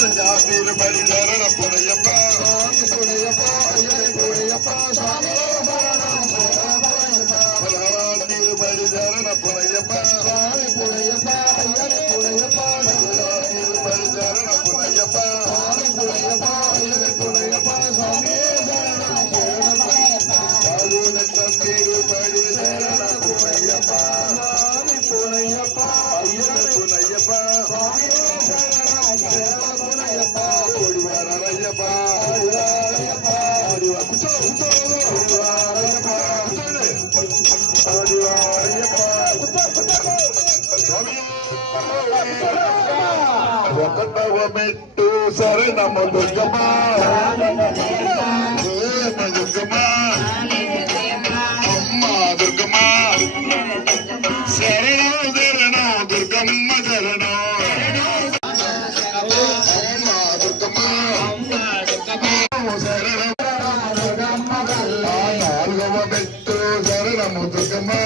திருப்படி சரண புனையப்பா புனையப்பா ஐயனை புனையப்பா சாமி திருப்படி சரண புனையப்பா சாமி புனையப்பா ஐயனை புனையப்பா திருப்படி சரண புனையப்பா சாமி புனையப்பா ஐயனை புனையப்பா சாமி திருப்படி சரண புனையப்பா சாமி புனையப்பா ஐயனை புனையப்பா சாமி ஓடிவாரையப்பா ఒకటవమెట్టు శరణము దుర్గమా దుర్గమా అమ్మ దుర్గమా శరణం శరణం దుర్గమ్మ శరణం శరణము దుర్గమా